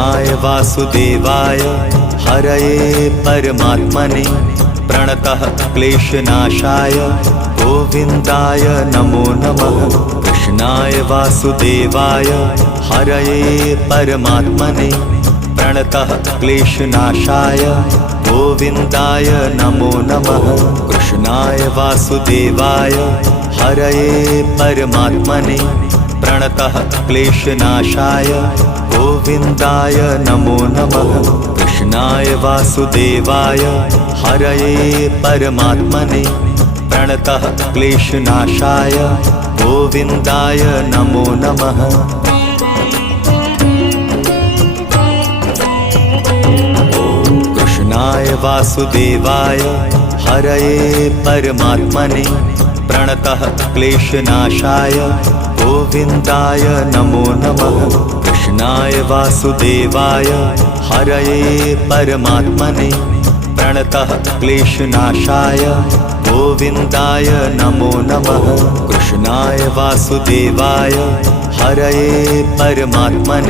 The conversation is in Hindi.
कृष्णाय वासुदेवाय हरये परमात्मने प्रणतः क्लेशनाशाय गोविन्दाय नमो नमः। कृष्णाय वासुदेवाय हरये परमात्मने प्रणतः क्लेशनाशाय गोविन्दाय नमो नमः। कृष्णाय वासुदेवाय हरये परमात्मने प्रणतः क्लेशनाशाय गोविन्दाय नमो नमः। कृष्णाय वासुदेवाय हरये परमात्मने प्रणतः क्लेशनाशाय गोविन्दाय नमो नमः। कृष्णाय वासुदेवाय हरये परमात्मने प्रणतः क्लेशनाशाय गोविन्दाय नमो नमः। कृष्णाय वासुदेवाय हरये परमात्मने प्रणतः क्लेशनाशाय गोविन्दाय नमो नमः। कृष्णाय वासुदेवाय हरये परमात्मने